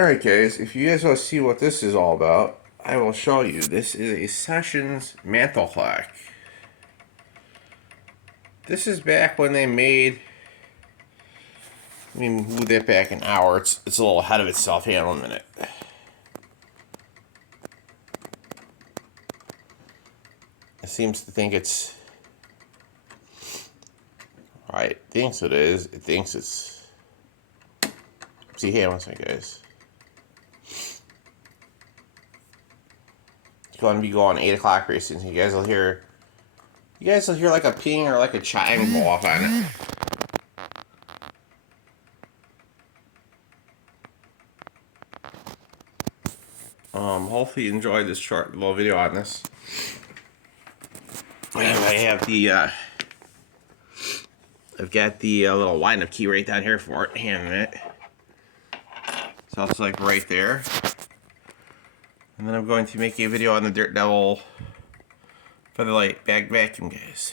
Alright guys, if you guys want to see what this is all about, I will show you. This is a Sessions mantle plaque. This is back when they made... Let me move that back an hour. It's a little ahead of itself. Hang on a minute. It seems to think it's... Alright, it thinks it is. It thinks it's... See, hang on one second, guys. Going to be going 8 o'clock racing. You guys will hear like a ping or like a chime go off on it. Hopefully you enjoyed this short little video on this. And I have the I've got the little wind-up key right down here for it. Hang on a minute. So it's like right there. And then I'm going to make a video on the Dirt Devil Featherlight bag vacuum, guys.